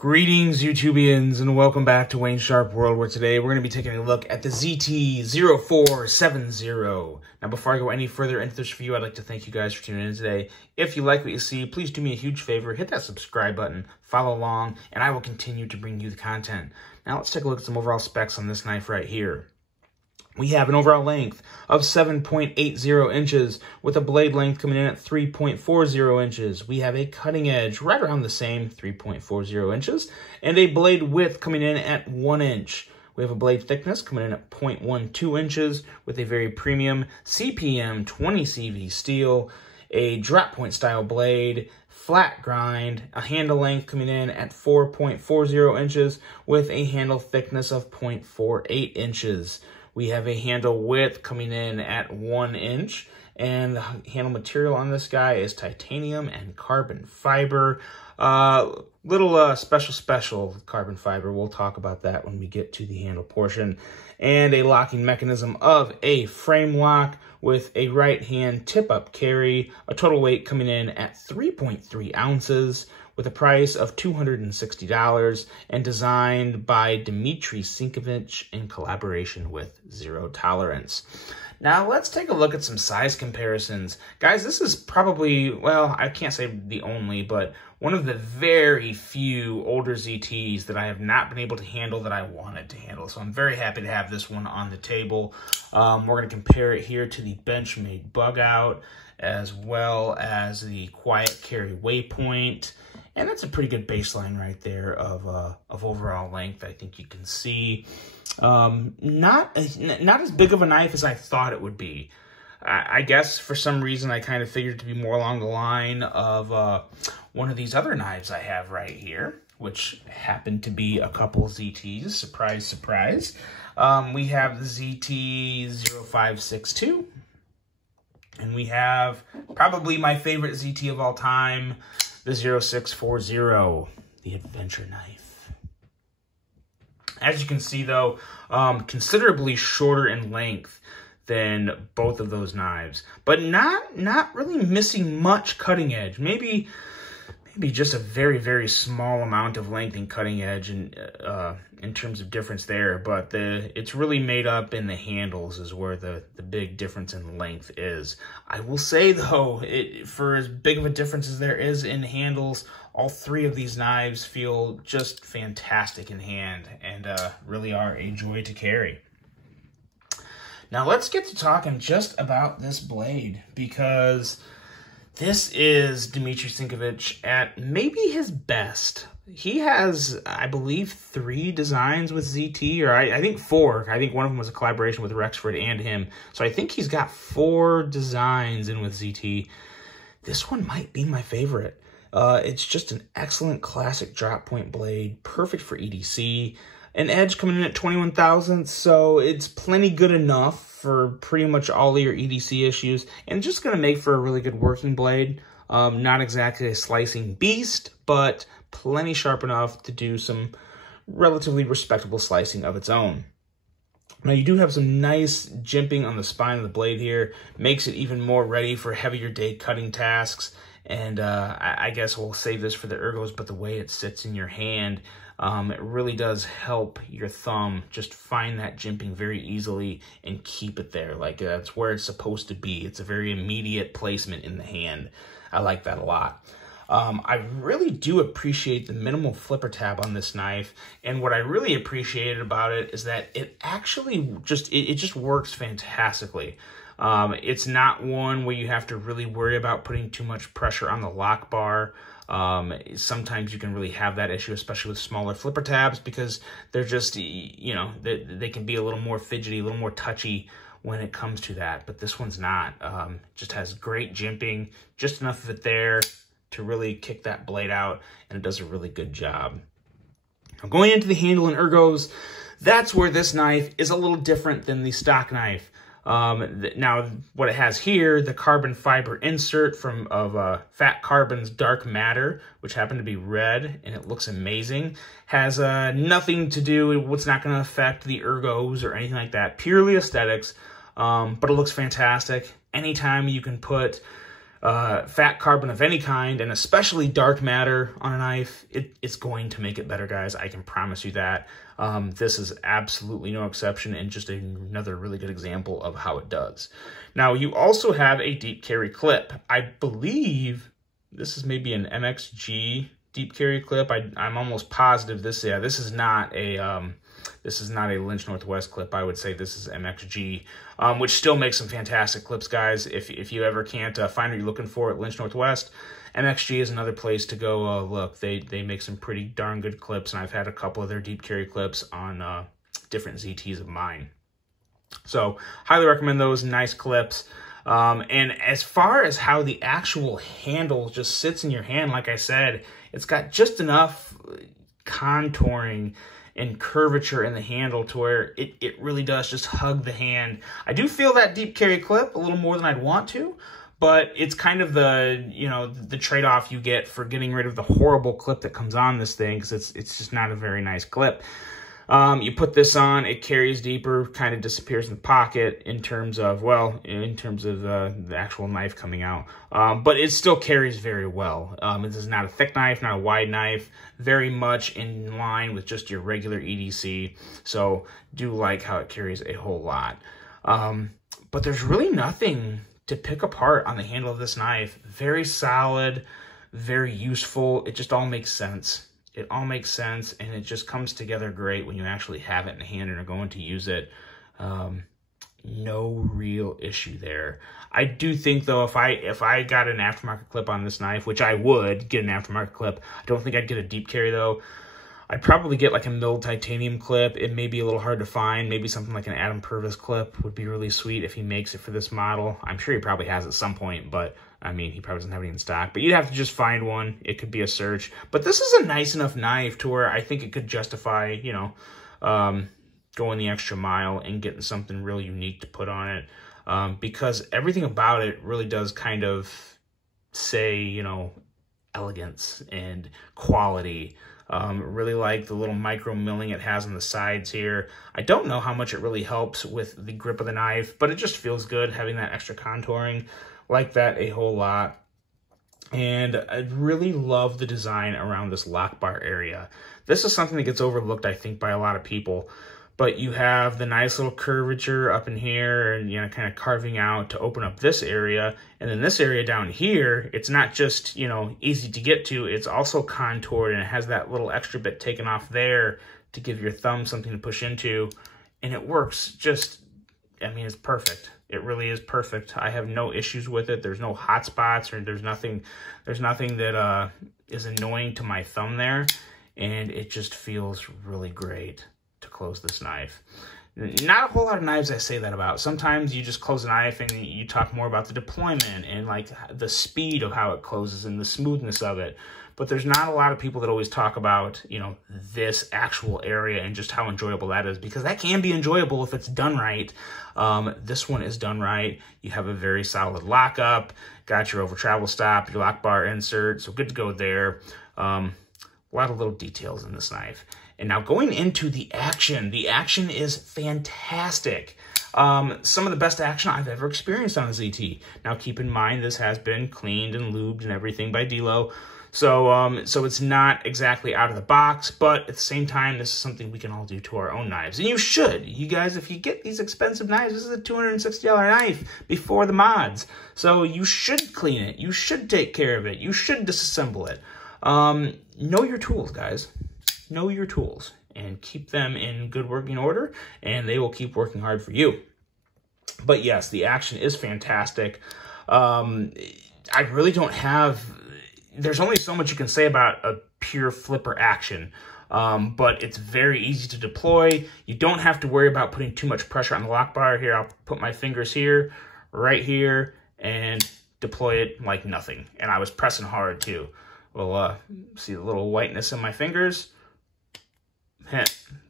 Greetings, YouTubians, and welcome back to Wayne Sharp World, where today we're going to be taking a look at the ZT-0470. Now, before I go any further into this review, I'd like to thank you guys for tuning in today. If you like what you see, please do me a huge favor, hit that subscribe button, follow along, and I will continue to bring you the content. Now, let's take a look at some overall specs on this knife right here. We have an overall length of 7.80 inches with a blade length coming in at 3.40 inches. We have a cutting edge right around the same 3.40 inches and a blade width coming in at 1 inch. We have a blade thickness coming in at 0.12 inches with a very premium CPM 20 CV steel, a drop point style blade, flat grind, a handle length coming in at 4.40 inches with a handle thickness of 0.48 inches. We have a handle width coming in at 1 inch, and the handle material on this guy is titanium and carbon fiber. Special carbon fiber. We'll talk about that when we get to the handle portion. And a locking mechanism of a frame lock with a right hand tip up carry, a total weight coming in at 3.3 ounces. With a price of $260 and designed by Dmitry Sinkovich in collaboration with Zero Tolerance. Now, let's take a look at some size comparisons. Guys, this is probably, well, I can't say the only, but one of the very few older ZTs that I have not been able to handle that I wanted to handle. So I'm very happy to have this one on the table. We're going to compare it here to the Benchmade Bug Out, as well as the Quiet Carry Waypoint. And that's a pretty good baseline right there of overall length. I think you can see not as big of a knife as I thought it would be. I guess for some reason I kind of figured it to be more along the line of one of these other knives I have right here, which happen to be a couple ZTs. Surprise, surprise. We have the ZT-0562. And we have probably my favorite ZT of all time, the 0640, the Adventure Knife. As you can see, though, considerably shorter in length than both of those knives, but not really missing much cutting edge. Maybe just a very, very small amount of length and cutting edge in terms of difference there, but it's really made up in the handles is where the big difference in length is. I will say, though, for as big of a difference as there is in handles, all three of these knives feel just fantastic in hand and really are a joy to carry. Now let's get to talking just about this blade, because this is Dmitry Sinkovich at maybe his best. He has, I believe, 3 designs with ZT, or I think 4. I think one of them was a collaboration with Rexford and him. So I think he's got 4 designs in with ZT. This one might be my favorite. It's just an excellent classic drop point blade, perfect for EDC. An edge coming in at 21 thousandths, so it's plenty good enough for pretty much all of your EDC issues, and just going to make for a really good working blade. Not exactly a slicing beast, but plenty sharp enough to do some relatively respectable slicing of its own. Now, you do have some nice jimping on the spine of the blade here. Makes it even more ready for heavier day cutting tasks. And I guess we'll save this for the ergos, but the way it sits in your hand, it really does help your thumb just find that jimping very easily and keep it there. Like, that's where it's supposed to be. It's a very immediate placement in the hand. I like that a lot. I really do appreciate the minimal flipper tab on this knife, and what I really appreciated about it is that it actually just works fantastically. It's not one where you have to really worry about putting too much pressure on the lock bar. Sometimes you can really have that issue, especially with smaller flipper tabs, because they're just, you know, they can be a little more fidgety, a little more touchy when it comes to that. But this one's not. Just has great jimping, just enough of it there to really kick that blade out, and it does a really good job. Now, going into the handle and ergos, that's where this knife is a little different than the stock knife. Now, what it has here, the carbon fiber insert of Fat Carbon's Dark Matter, which happened to be red, and it looks amazing, has nothing to do, what's not going to affect the ergos or anything like that, purely aesthetics, but it looks fantastic. Anytime you can put fat carbon of any kind, and especially dark matter on a knife, it's going to make it better, guys. I can promise you that. This is absolutely no exception, and just another really good example of how it does. Now, you also have a deep carry clip. I believe this is maybe an MXG deep carry clip. I'm almost positive this is not a Lynch Northwest clip. I would say this is MXG, which still makes some fantastic clips, guys. If you ever can't find what you're looking for at Lynch Northwest, MXG is another place to go look. They make some pretty darn good clips, and I've had a couple of their deep carry clips on different ZTs of mine. So highly recommend those. Nice clips. And as far as how the actual handle just sits in your hand, like I said, it's got just enough contouring and curvature in the handle to where it really does just hug the hand. I do feel that deep carry clip a little more than I'd want to, but it's kind of the trade-off you get for getting rid of the horrible clip that comes on this thing, because it's just not a very nice clip. You put this on, it carries deeper, kind of disappears in the pocket in terms of, the actual knife coming out. But it still carries very well. This is not a thick knife, not a wide knife, very much in line with just your regular EDC. So do like how it carries a whole lot. But there's really nothing to pick apart on the handle of this knife. Very solid, very useful. It just all makes sense. It all makes sense, and it just comes together great when you actually have it in hand and are going to use it. No real issue there. I do think, though, if I got an aftermarket clip on this knife, which I would get an aftermarket clip, I don't think I'd get a deep carry, though. I'd probably get like a milled titanium clip. It may be a little hard to find. Maybe something like an Adam Purvis clip would be really sweet if he makes it for this model. I'm sure he probably has at some point, but I mean, he probably doesn't have any in stock. But you'd have to just find one. It could be a search. But this is a nice enough knife to where I think it could justify, going the extra mile and getting something real unique to put on it. Because everything about it really does kind of say, elegance and quality. Really like the little micro milling it has on the sides here. I don't know how much it really helps with the grip of the knife, but it just feels good having that extra contouring. Like that a whole lot. And I really love the design around this lock bar area. This is something that gets overlooked, I think, by a lot of people. But you have the nice little curvature up in here and, kind of carving out to open up this area. And then this area down here, it's not just, easy to get to. It's also contoured, and it has that little extra bit taken off there to give your thumb something to push into. And it works just, it's perfect. It really is perfect. I have no issues with it. There's no hot spots, or there's nothing that is annoying to my thumb there. And it just feels really great to close this knife. Not a whole lot of knives I say that about. Sometimes you just close a knife and you talk more about the deployment and like the speed of how it closes and the smoothness of it. But there's not a lot of people that always talk about, this actual area and just how enjoyable that is, because that can be enjoyable if it's done right. This one is done right. You have a very solid lockup, got your over travel stop, your lock bar insert, so good to go there. A lot of little details in this knife. And now going into the action is fantastic. Some of the best action I've ever experienced on a ZT. Now keep in mind, this has been cleaned and lubed and everything by Delo. So it's not exactly out of the box, but at the same time, this is something we can all do to our own knives. And you should. You guys, if you get these expensive knives, this is a $260 knife before the mods. So you should clean it. You should take care of it. You should disassemble it. Know your tools, guys. Know your tools and keep them in good working order, and they will keep working hard for you. But yes, the action is fantastic. I really don't have... There's only so much you can say about a pure flipper action, but it's very easy to deploy. You don't have to worry about putting too much pressure on the lock bar. Here, I'll put my fingers here, right here, and deploy it like nothing. And I was pressing hard too. Well, see the little whiteness in my fingers?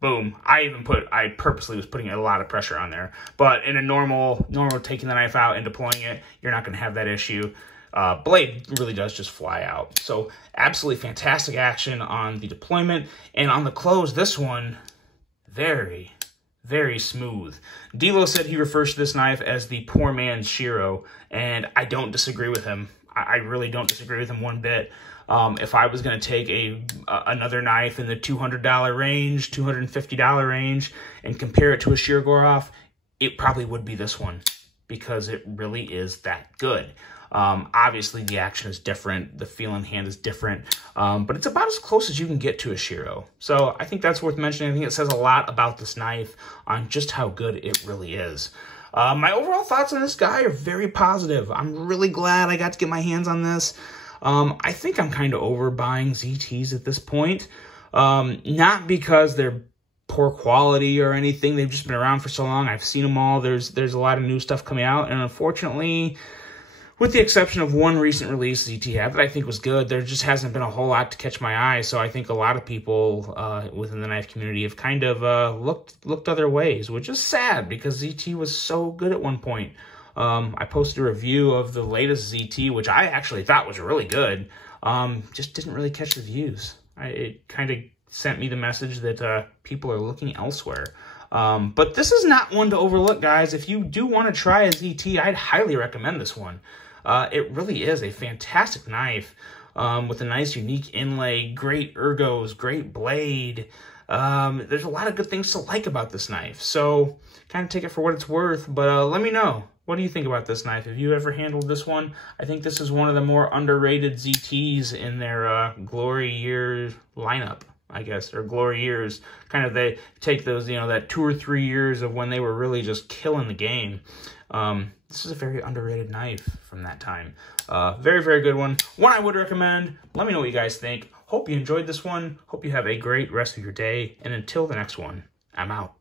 Boom. I purposely was putting a lot of pressure on there. But in a normal taking the knife out and deploying it, you're not going to have that issue. Blade really does just fly out. So absolutely fantastic action on the deployment. And on the close, this one, very, very smooth. Delo said he refers to this knife as the poor man's Shiro, and I don't disagree with him. I really don't disagree with him one bit. If I was going to take another knife in the $200 range, $250 range, and compare it to a Shirogorov, it probably would be this one, because it really is that good. Obviously, the action is different. The feel in hand is different. But it's about as close as you can get to a Shiro. So I think that's worth mentioning. I think it says a lot about this knife on just how good it really is. My overall thoughts on this guy are very positive. I'm really glad I got to get my hands on this. I think I'm kind of over buying ZTs at this point. Not because they're poor quality or anything. They've just been around for so long. I've seen them all. There's a lot of new stuff coming out. And unfortunately, with the exception of one recent release ZT had that I think was good, there just hasn't been a whole lot to catch my eye. So I think a lot of people within the knife community have kind of looked other ways, which is sad because ZT was so good at one point. I posted a review of the latest ZT, which I actually thought was really good. Just didn't really catch the views. It kind of sent me the message that people are looking elsewhere. But this is not one to overlook, guys. If you do want to try a ZT, I'd highly recommend this one. It really is a fantastic knife with a nice, unique inlay, great ergos, great blade. There's a lot of good things to like about this knife. So kind of take it for what it's worth, but let me know. What do you think about this knife? Have you ever handled this one? I think this is one of the more underrated ZTs in their glory year lineup, I guess, or glory years. Kind of they take those, that 2 or 3 years of when they were really just killing the game. This is a very underrated knife from that time. Very, very good one. One I would recommend. Let me know what you guys think. Hope you enjoyed this one. Hope you have a great rest of your day. And until the next one, I'm out.